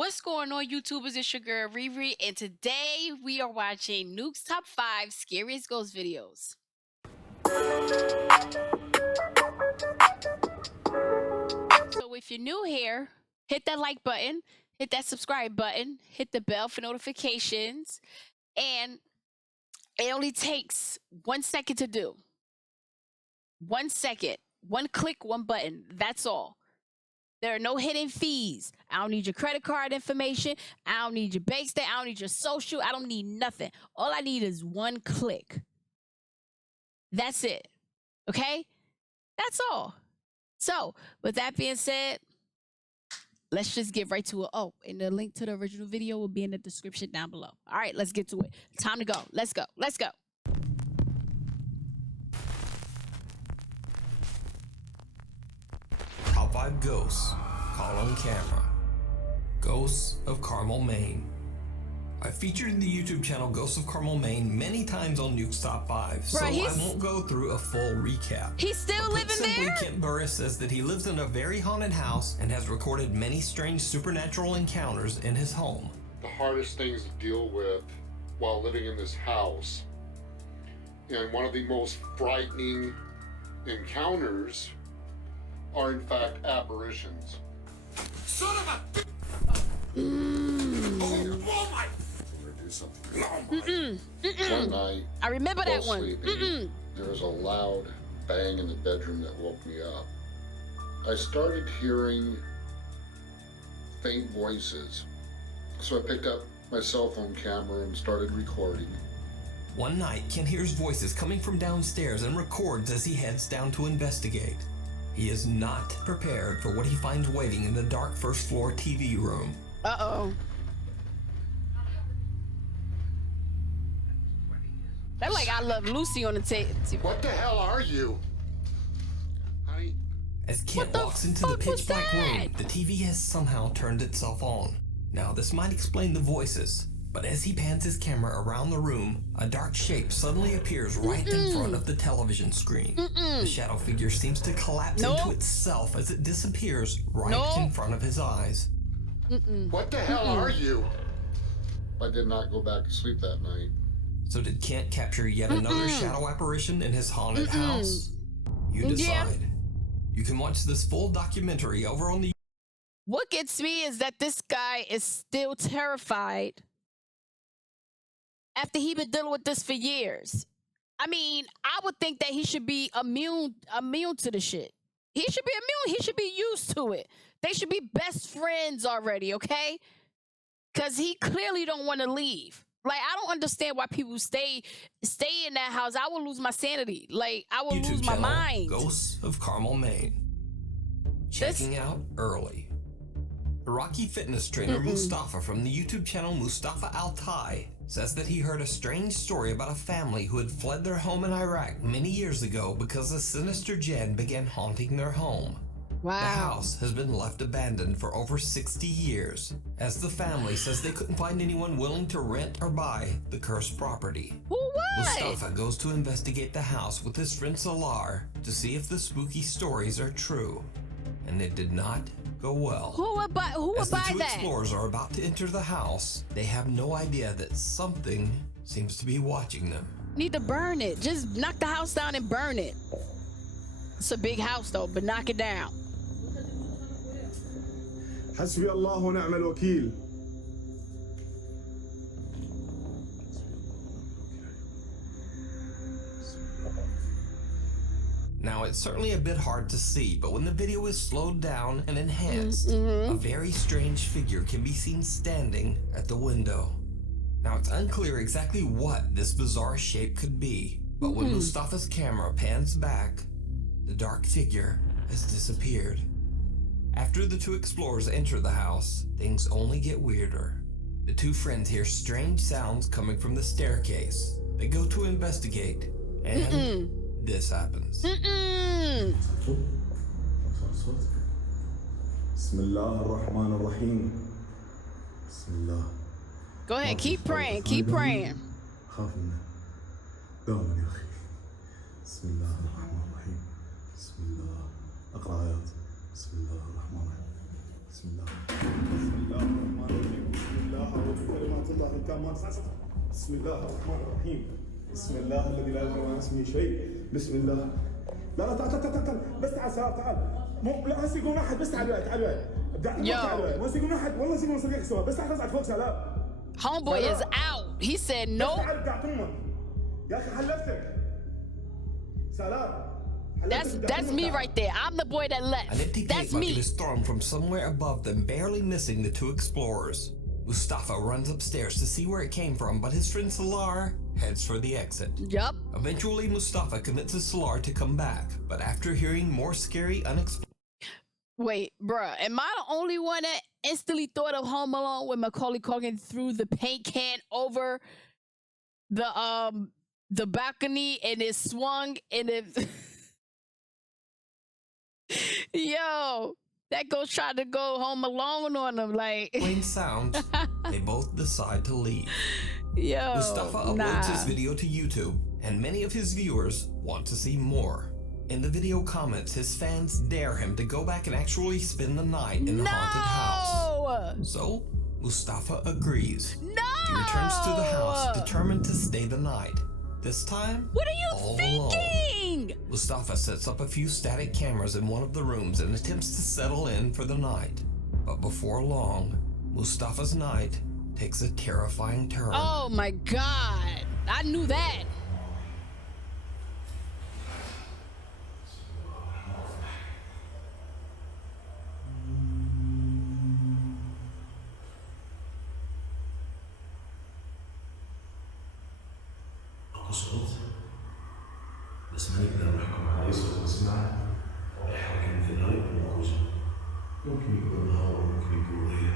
What's going on, YouTubers? It's your girl Riri, and today we are watching Nuke's Top 5 Scariest Ghost Videos. So if you're new here, hit that like button, hit that subscribe button, hit the bell for notifications, and it only takes 1 second to do. 1 second, one click, one button, that's all. There are no hidden fees. I don't need your credit card information. I don't need your bank statement. I don't need your social. I don't need nothing. All I need is one click. That's it. Okay? That's all. So, with that being said, let's just get right to it. Oh, and the link to the original video will be in the description down below. All right, let's get to it. Time to go. Let's go. Let's go. Top 5 Ghosts Caught on Camera. Ghosts of Carmel, Maine. I've featured the YouTube channel Ghosts of Carmel, Maine many times on Nuke's Top 5, so I won't go through a full recap. He's still living there? Kent Burris says that he lives in a very haunted house and has recorded many strange supernatural encounters in his home. The hardest things to deal with while living in this house, and one of the most frightening encounters, are in fact apparitions. Son of a... Oh my... Do something. One night, I remember that one. Sleeping, there was a loud bang in the bedroom that woke me up. I started hearing faint voices, so I picked up my cell phone camera and started recording. One night, Kent hears voices coming from downstairs and records as he heads down to investigate. He is not prepared for what he finds waiting in the dark first floor TV room. Uh-oh. That's like I Love Lucy on the tape. What the hell are you? Honey? As Kent walks into the pitch black room, the TV has somehow turned itself on. Now this might explain the voices, but as he pans his camera around the room, a dark shape suddenly appears right in front of the television screen. The shadow figure seems to collapse into itself as it disappears right in front of his eyes. What the hell are you? I did not go back to sleep that night. So did Kent capture yet another shadow apparition in his haunted house? You decide. You can watch this full documentary over on the... What gets me is that this guy is still terrified after he been dealing with this for years. I mean, I would think that he should be immune to the shit. He should be immune. He should be used to it. They should be best friends already, okay? Because he clearly don't want to leave. Like, I don't understand why people stay in that house. I would lose my sanity. Like, I would lose my mind. Ghosts of Carmel, Maine. Checking out early. Iraqi fitness trainer Mustafa from the YouTube channel Mustafa Altai says that he heard a strange story about a family who had fled their home in Iraq many years ago because a sinister jinn began haunting their home. Wow. The house has been left abandoned for over 60 years, as the family says they couldn't find anyone willing to rent or buy the cursed property. What? Mustafa goes to investigate the house with his friend Salar to see if the spooky stories are true, and it did not go well. Who would buy As the two that? explorers are about to enter the house, they have no idea that something seems to be watching them. Need to burn it. Just knock the house down and burn it. It's a big house though, but knock it down. حسبي الله ونعم الوكيل. Now, it's certainly a bit hard to see, but when the video is slowed down and enhanced, a very strange figure can be seen standing at the window. Now, it's unclear exactly what this bizarre shape could be, but when Mustafa's camera pans back, the dark figure has disappeared. After the two explorers enter the house, things only get weirder. The two friends hear strange sounds coming from the staircase. They go to investigate, and this happens. Go ahead, keep praying, keep praying. بسم الله الرحمن الرحيم بسم الله ظهر كان ما بسم الله الرحمن الرحيم بسم الله الذي لا يضر مع اسمه شيء بسم الله لا تعال بس تعال سلام تعال مو لا هسه يقولون احد بس تعال وياي تعال وياي ما يقولون احد والله يقولون صديق سوا بس تعال فوق سلام. Homeboy is out. He said no. تعال بتاعت امك يا اخي حلفتك سلام. That's me right there. I'm the boy that left. An empty That's paint bucket me. is thrown from somewhere above them, barely missing the two explorers. Mustafa runs upstairs to see where it came from, but his friend Salar heads for the exit. Yup. Eventually, Mustafa convinces Salar to come back, but after hearing more scary, unexplained... Wait, bruh, am I the only one that instantly thought of Home Alone when Macaulay Culkin threw the paint can over the balcony and it swung and it Yo, that ghost tried to go home alone on him, like sounds, they both decide to leave. Yo, Mustafa uploads his video to YouTube, and many of his viewers want to see more. In the video comments, his fans dare him to go back and actually spend the night in the haunted house. So, Mustafa agrees. No! He returns to the house, determined to stay the night. This time, What are you all thinking? alone. Mustafa sets up a few static cameras in one of the rooms and attempts to settle in for the night. But before long, Mustafa's night takes a terrifying turn. Oh my God. I knew that. صوت بس ما نقدر نحكم على أي صوت نسمعه أو أي حركة مثل هاي موجودة. ممكن يكون هوا ممكن يكون غير.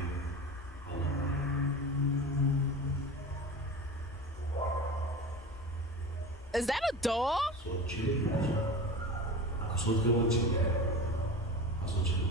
Is that a dog? صوت شيء أكو صوت قبل شيء صوت شيء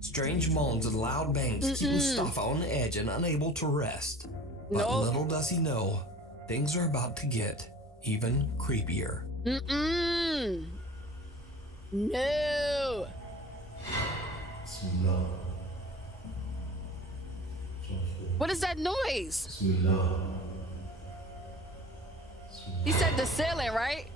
Strange moans and loud bangs keep Mustafa on the edge and unable to rest. But little does he know, things are about to get even creepier. No. What is that noise? He said the ceiling, right?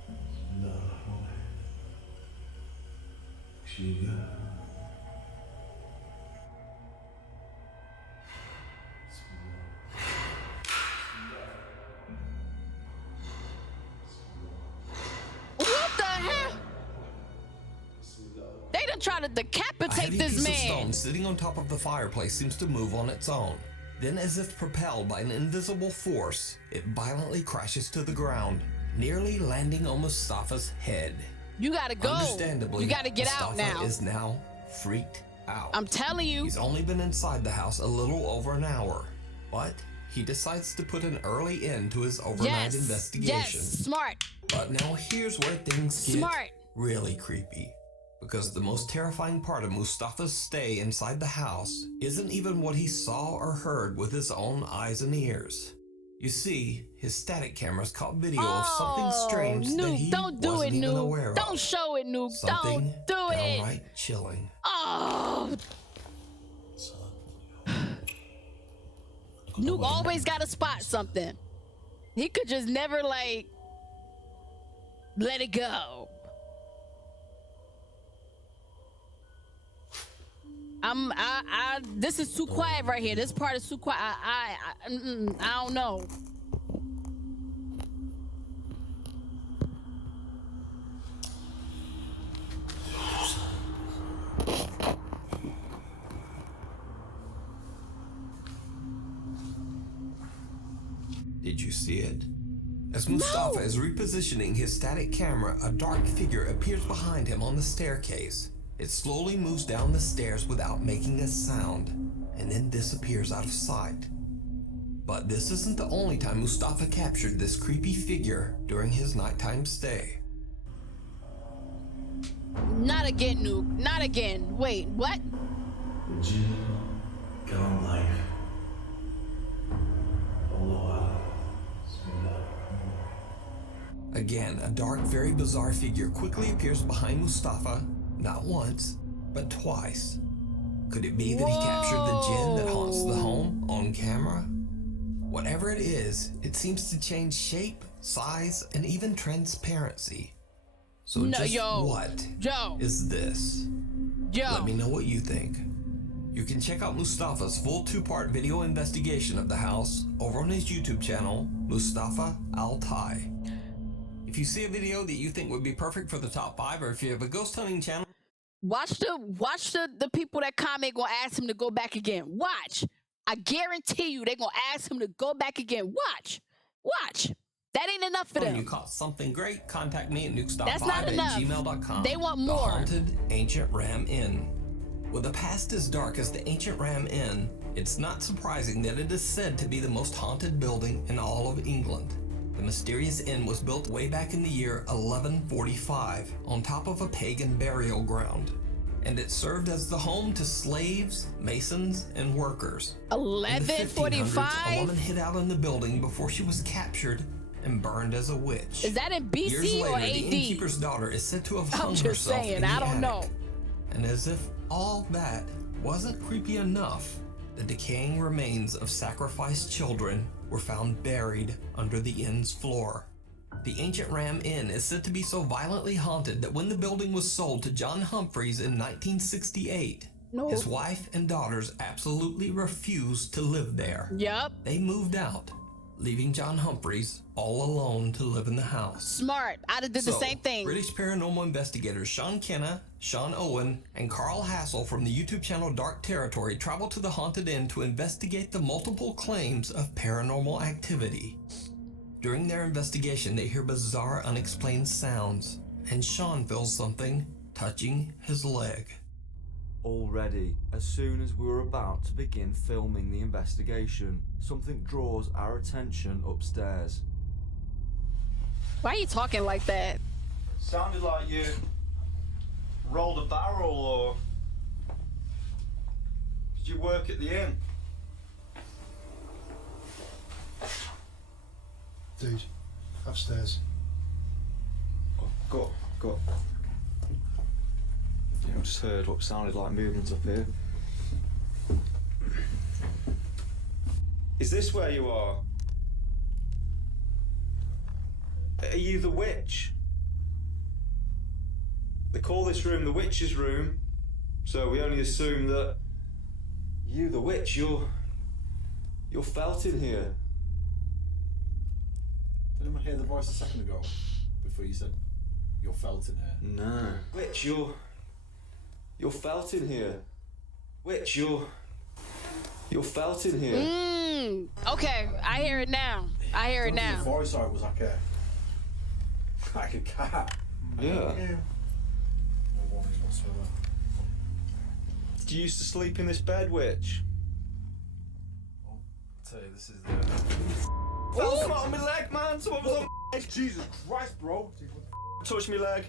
What the hell? They done try to A decapitate heavy this piece of man. stone sitting on top of the fireplace seems to move on its own. Then, as if propelled by an invisible force, it violently crashes to the ground, nearly landing on Mustafa's head. You gotta go. Understandably, You gotta get out Mustafa now. is now freaked out. I'm telling you. He's only been inside the house a little over an hour, but he decides to put an early end to his overnight investigation. Yes, smart. But now here's where things get Smart. really creepy. Because the most terrifying part of Mustafa's stay inside the house isn't even what he saw or heard with his own eyes and ears. You see, his static cameras caught video of something strange that he don't do wasn't it, even Nuke. aware of. Don't show it, Nuke. Something Don't do it. downright chilling. Oh. Nuke always gotta spot something. He could just never like let it go. This is too quiet right here. This part is too quiet. I don't know. Did you see it? As Mustafa is repositioning his static camera, a dark figure appears behind him on the staircase. It slowly moves down the stairs without making a sound, and then disappears out of sight. But this isn't the only time Mustafa captured this creepy figure during his nighttime stay. Not again, Nuke. Not again. Wait, what? الجن كلام ضعيف. الله أعلم. بسم الله. Again, a dark, very bizarre figure quickly appears behind Mustafa, not once, but twice. Could it be that he captured the jinn that haunts the home on camera? Whatever it is, it seems to change shape, size, and even transparency. So No, just yo. what Yo. is this? Yo. Let me know what you think. You can check out Mustafa's full 2-part video investigation of the house over on his YouTube channel, Mustafa Altai. If you see a video that you think would be perfect for the top 5, or if you have a ghost hunting channel, Watch the people that comment gonna ask him to go back again. Watch. I guarantee you they're gonna ask him to go back again. Watch. That ain't enough for when them. you caught something great, contact me at That's not enough. nukes.5@gmail.com. They want The more. Haunted Ancient Ram Inn. With a past as dark as the Ancient Ram Inn, it's not surprising that it is said to be the most haunted building in all of England. The mysterious inn was built way back in the year 1145 on top of a pagan burial ground, and it served as the home to slaves, masons, and workers. In the 1500s, a woman 1145? hid out in the building before she was captured and burned as a witch. Is that in Years BC later, or the AD? innkeeper's daughter is said to have I'm hung just herself saying, in the I don't attic. know. And as if all that wasn't creepy enough, the decaying remains of sacrificed children were found buried under the inn's floor. The Ancient Ram Inn is said to be so violently haunted that when the building was sold to John Humphreys in 1968, No. his wife and daughters absolutely refused to live there. Yup. They moved out, leaving John Humphreys all alone to live in the house. Smart. I'd have did the same thing. British paranormal investigators Sean Kenna, Sean Owen, and Carl Hassel from the YouTube channel Dark Territory traveled to the haunted inn to investigate the multiple claims of paranormal activity. During their investigation, they hear bizarre, unexplained sounds, and Sean feels something touching his leg. Already, as soon as we were about to begin filming the investigation, something draws our attention upstairs. Why are you talking like that? Sounded like you rolled a barrel, or did you work at the inn? Dude, upstairs. Go. I just heard what sounded like movement up here. Is this where you are? Are you the witch? They call this room the witch's room, so we only assume that you, the witch, you're felt in here. Did anyone hear the voice a second ago? Before you said you're felt in here? No. Witch, you're felt in here. Witch, you're felt in here. Okay, I hear it now. I hear it The now. voice it was like a cat. Yeah. No warnings whatsoever. Did you used to sleep in this bed, witch? I'll tell you, this is the. Oh, come on my leg, man! Someone was on Jesus Christ, bro! touch me leg.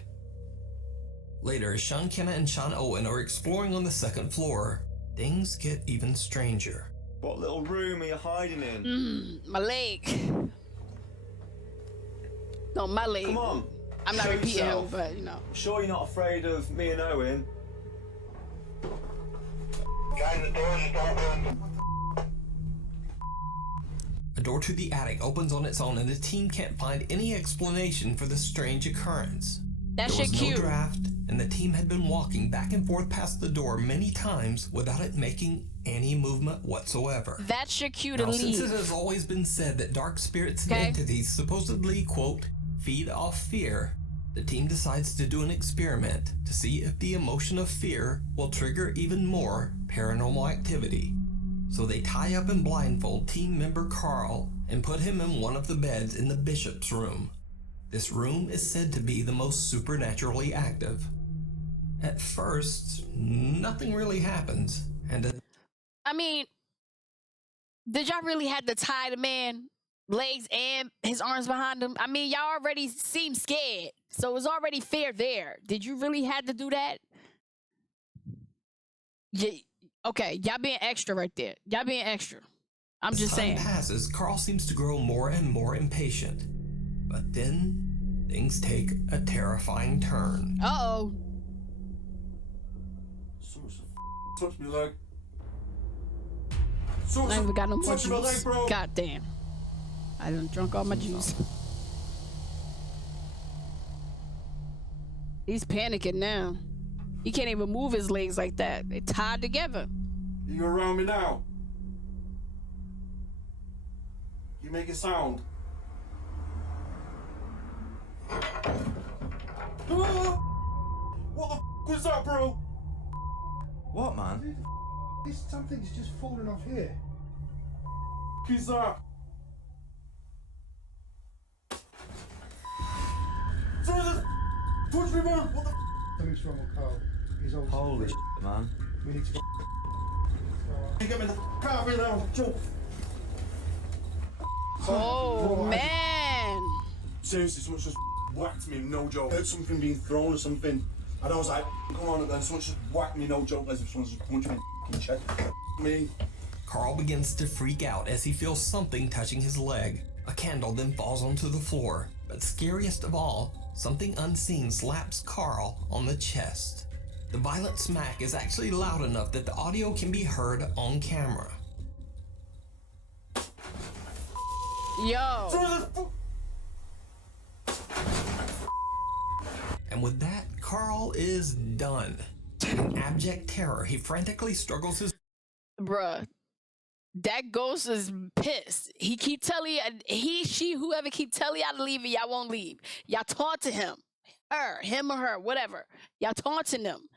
Later, as Sean Kenna and Sean Owen are exploring on the second floor, things get even stranger. What little room are you hiding in? My leg. No, my leg. Come on. I'm not show repeating him, yourself. but you know. I'm sure you're not afraid of me and Owen. Guys, the door is open. A door to the attic opens on its own, and the team can't find any explanation for the strange occurrence. That There shit was no cute. draft, and the team had been walking back and forth past the door many times without it making any movement whatsoever. That shit cute to Now, since it leave. has always been said that dark spirits and Okay. entities supposedly, quote, feed off fear, the team decides to do an experiment to see if the emotion of fear will trigger even more paranormal activity. So they tie up and blindfold team member Carl and put him in one of the beds in the bishop's room. This room is said to be the most supernaturally active. At first, nothing really happens, and I mean, did y'all really have to tie the man legs and his arms behind him? I mean, y'all already seem scared, so it's already fair there. Did you really have to do that? Yeah. Okay, y'all being extra right there. Y'all being extra. I'm As just time saying. passes, Carl seems to grow more and more impatient. But then, things take a terrifying turn. Uh-oh. Touch me leg. I ain't even got no more Touch my leg, juice. bro. God damn. I done drunk all my juice. He's panicking now. He can't even move his legs like that. They tied together. You around me now? You make a sound. What the was that, bro? What, man? This something's just fallen off here. Is that? Touch me, man! What the Something's wrong with Carl. He's obviously Holy dead. shit, man. We need to go. You get me the car right now, Joe. Oh, man. Seriously, someone just whacked me, no joke. I heard something being thrown or something. And I was like, come on, and then someone just whacked me, no joke, as if someone's just punched me in the chest. Me. Carl begins to freak out as he feels something touching his leg. A candle then falls onto the floor. But scariest of all, something unseen slaps Carl on the chest. The violent smack is actually loud enough that the audio can be heard on camera. Yo. And with that, Carl is done. In abject terror, he frantically struggles his Bruh. That ghost is pissed. He keep telling you, she, whoever keep telling y'all to leave and y'all won't leave. Y'all taunting him. Him or her, whatever. Y'all taunting them.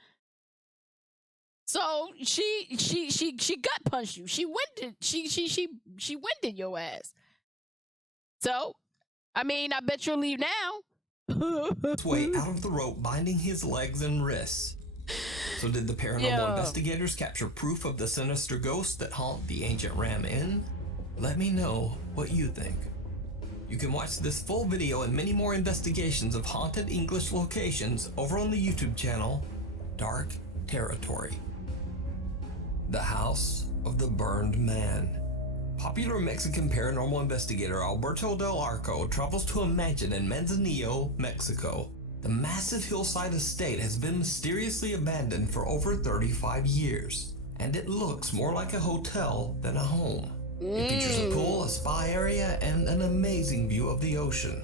So she gut punched you. She winded your ass. So, I mean, I bet you'll leave now. way out of the rope binding his legs and wrists. So did the paranormal investigators capture proof of the sinister ghosts that haunt the ancient Ram Inn? Let me know what you think. You can watch this full video and many more investigations of haunted English locations over on the YouTube channel, Dark Territory. The House of the Burned Man. Popular Mexican paranormal investigator Alberto del Arco travels to a mansion in Manzanillo, Mexico. The massive hillside estate has been mysteriously abandoned for over 35 years, and it looks more like a hotel than a home. It features a pool, a spa area, and an amazing view of the ocean.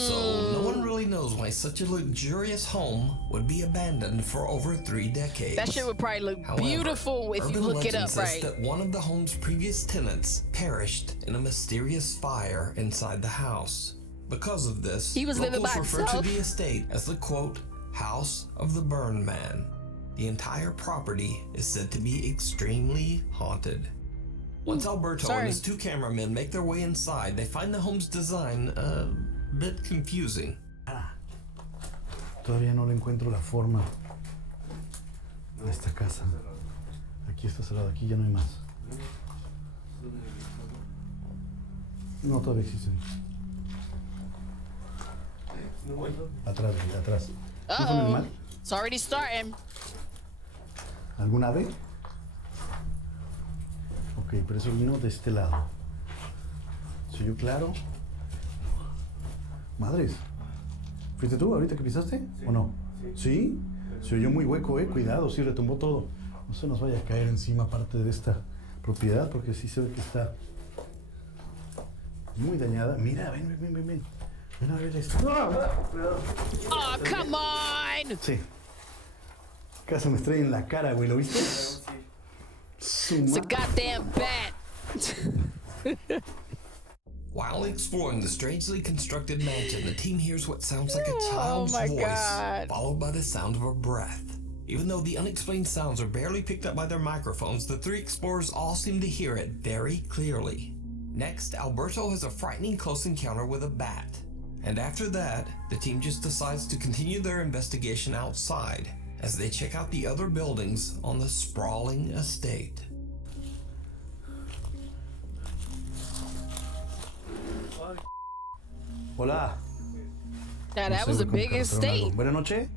So no one really knows why such a luxurious home would be abandoned for over 3 decades. That shit would probably look beautiful if you urban look it legend up says right. that one of the home's previous tenants perished in a mysterious fire inside the house. Because of this, He was living locals by refer himself. to the estate as the quote, House of the Burned Man. The entire property is said to be extremely haunted. Once Alberto and his 2 cameramen make their way inside, they find the home's design a bit confusing. Todavía no le encuentro la forma a esta casa. Aquí está cerrado, aquí ya no hay más. No, todavía existen. Atrás, atrás. ¿No fue un animal? It's already starting. ¿Algún ave? Ok, pero eso vino de este lado. ¿Se oyó claro? Madres. ¿Fuiste tú ahorita que pisaste? ¿O no? ¿Sí? Se oyó muy hueco, cuidado, sí, retumbó todo. No se nos vaya a caer encima parte de esta propiedad, porque sí se ve que está muy dañada. Mira, ven. Ven a ver esto. Oh, come on! Sí. Casi me estrella en la cara, güey, ¿lo viste? It's a goddamn bat. While exploring the strangely constructed mansion, the team hears what sounds like a child's my voice, God. followed by the sound of a breath. Even though the unexplained sounds are barely picked up by their microphones, the 3 explorers all seem to hear it very clearly. Next, Alberto has a frightening close encounter with a bat. And after that, the team just decides to continue their investigation outside as they check out the other buildings on the sprawling estate. Hola. Now, that No was sé, a como big que arrastraron algo. estate. Buenas noches.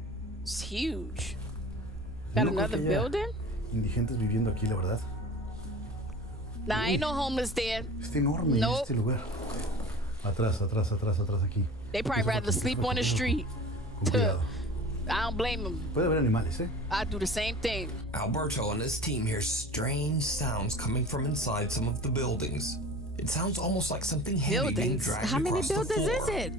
It's huge. Yo Got no creo another que haya building? Indigentes viviendo aquí, la verdad. Nah, ain't no homeless there. Está enorme Nope. este lugar. Atrás, aquí. They probably rather sleep on the street. Con cuidado. I don't blame them. Puede haber animales, ¿eh? I do the same thing. Alberto and his team hear strange sounds coming from inside some of the buildings. It sounds almost like something heavy being Buildings. dragged How many across the buildings floor. is it?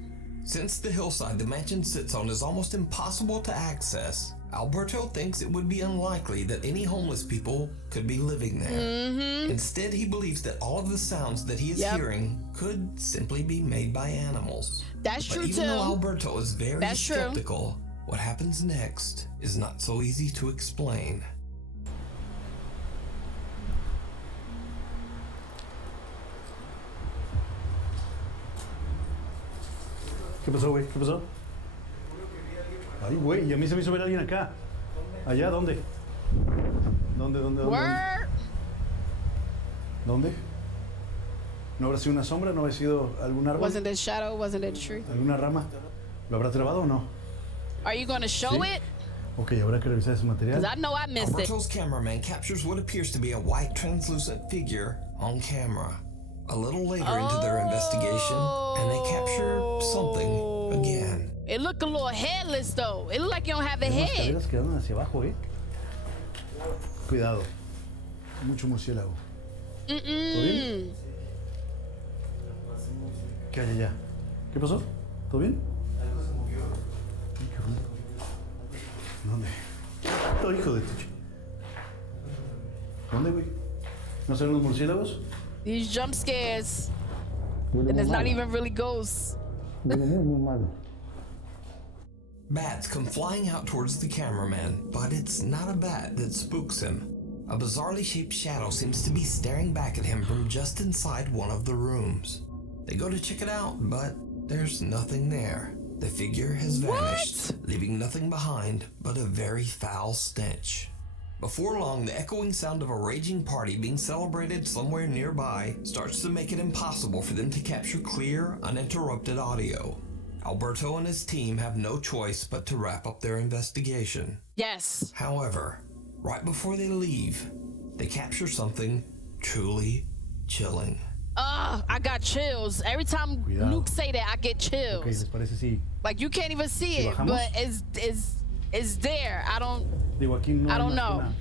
Since the hillside the mansion sits on is almost impossible to access, Alberto thinks it would be unlikely that any homeless people could be living there. Instead, he believes that all of the sounds that he is Yep. hearing could simply be made by animals. That's But true even though too. Alberto is very That's true. skeptical, what happens next is not so easy to explain. ¿Qué pasó, güey? ¿Qué pasó? Ay, güey, y a mí se me hizo ver a alguien acá. ¿Allá? ¿Dónde? ¿Dónde? Word. ¿Dónde? ¿No habrá sido una sombra? ¿No habrá sido algún árbol? Wasn't it shadow? Wasn't it a tree? ¿Alguna rama? ¿Lo habrá trabado o no? Are you gonna show Sí. it? Ok, habrá que revisar ese material. Cause I know I missed it. Alberto's cameraman captures what appears to be a white translucent figure on camera. A little later into their investigation, and they capture something again. It look a little headless though. It look like you don't have a Hay unas head. escaleras que dan hacia abajo, ¿eh? Cuidado. Mucho murciélago. ¿Todo bien? ¿Qué hay allá? ¿Qué pasó? ¿Todo bien? Ay, qué ruido. ¿Dónde? Oh, hijo de tu... ¿Dónde, güey? ¿No serán los murciélagos? These jump scares, and it's not even really ghosts. Bats come flying out towards the cameraman, but it's not a bat that spooks him. A bizarrely shaped shadow seems to be staring back at him from just inside one of the rooms. They go to check it out, but there's nothing there. The figure has vanished, leaving nothing behind but a very foul stench. Before long, the echoing sound of a raging party being celebrated somewhere nearby starts to make it impossible for them to capture clear, uninterrupted audio. Alberto and his team have no choice but to wrap up their investigation. Yes. However, right before they leave, they capture something truly chilling. I got chills. Every time Cuidado. Luke say that, I get Ok, chills. ¿les parece si... Like you can't even see ¿Si it, bajamos? but it's there. I don't. Digo, aquí no I hay don't más que know. una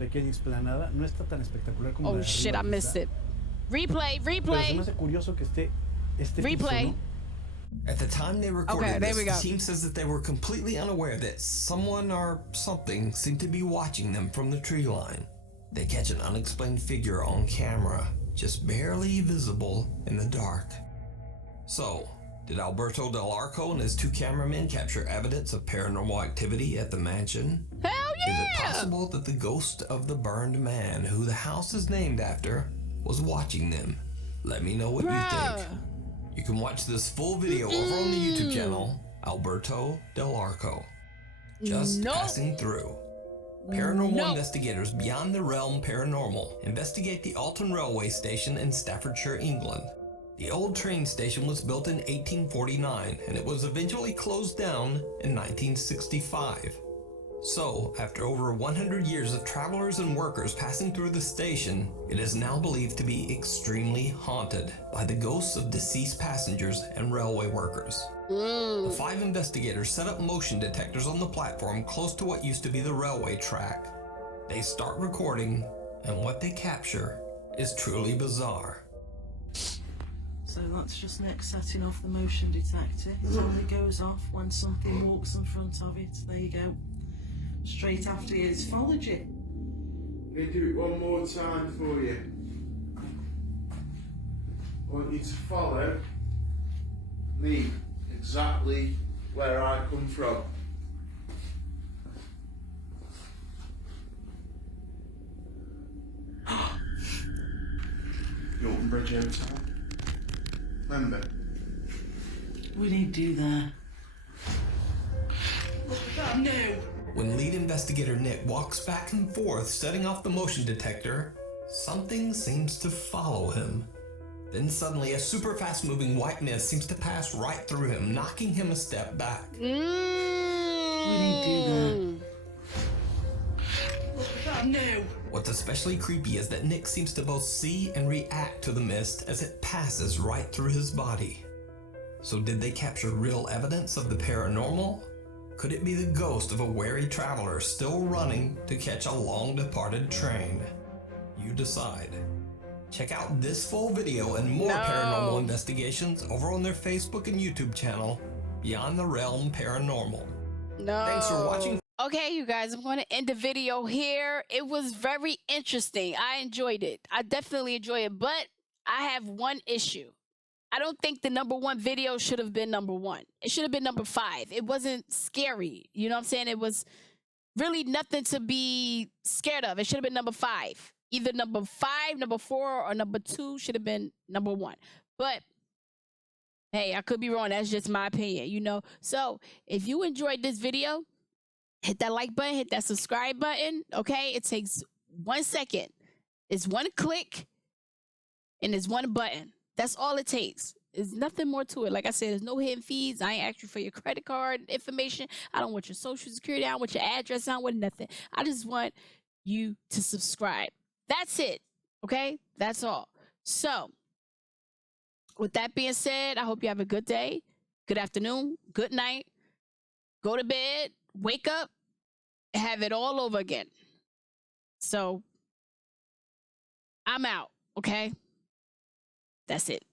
pequeña explanada. No está tan espectacular como la Oh de shit, arriba, I missed quizá. it. Replay, Pero se me replay. hace curioso que esté este piso, Replay. ¿no? At the time they recorded Okay, there this, we the go. team says that they were completely unaware that someone or something seemed to be watching them from the tree line. They catch an unexplained figure on camera, just barely visible in the dark. So, did Alberto Del Arco and his two cameramen capture evidence of paranormal activity at the mansion? Hell Is it yeah! possible that the ghost of the burned man, who the house is named after, was watching them? Let me know what you Bruh. think. You can watch this full video over on the YouTube channel, Alberto Del Arco. Just Nope. passing through. Paranormal Nope. investigators beyond the realm paranormal investigate the Alton railway station in Staffordshire, England. The old train station was built in 1849 and it was eventually closed down in 1965. So, after over 100 years of travelers and workers passing through the station, it is now believed to be extremely haunted by the ghosts of deceased passengers and railway workers. The 5 investigators set up motion detectors on the platform close to what used to be the railway track. They start recording, and what they capture is truly bizarre. So that's just next setting off the motion detector. It only goes off when something walks in front of it. There you go. Straight after it's followed you. Let me do it one more time for you. I want you to follow me exactly where I come from. Yorton Bridge Hotel. Remember? We need to do that. No! When lead investigator Nick walks back and forth setting off the motion detector, something seems to follow him. Then suddenly a super fast moving white mist seems to pass right through him, knocking him a step back. We didn't do that. No. What's especially creepy is that Nick seems to both see and react to the mist as it passes right through his body. So did they capture real evidence of the paranormal? Could it be the ghost of a wary traveler still running to catch a long-departed train? You decide. Check out this full video and more paranormal investigations over on their Facebook and YouTube channel, Beyond the Realm Paranormal. No. Thanks for watching. Okay, you guys, I'm going to end the video here. It was very interesting. I enjoyed it. I definitely enjoyed it, but I have one issue. I don't think the #1 video should have been #1. It should have been #5. It wasn't scary. You know what I'm saying? It was really nothing to be scared of. It should have been #5. Either #5, #4, or #2 should have been #1. But hey, I could be wrong. That's just my opinion, you know? So if you enjoyed this video, hit that like button, hit that subscribe button, okay? It takes 1 second. It's one click, and it's one button. That's all it takes. There's nothing more to it. Like I said, there's no hidden fees. I ain't asked you for your credit card information. I don't want your social security. I don't want your address. I don't want nothing. I just want you to subscribe. That's it, okay? That's all. So, with that being said, I hope you have a good day, good afternoon, good night. Go to bed, wake up, have it all over again. So, I'm out, okay? That's it.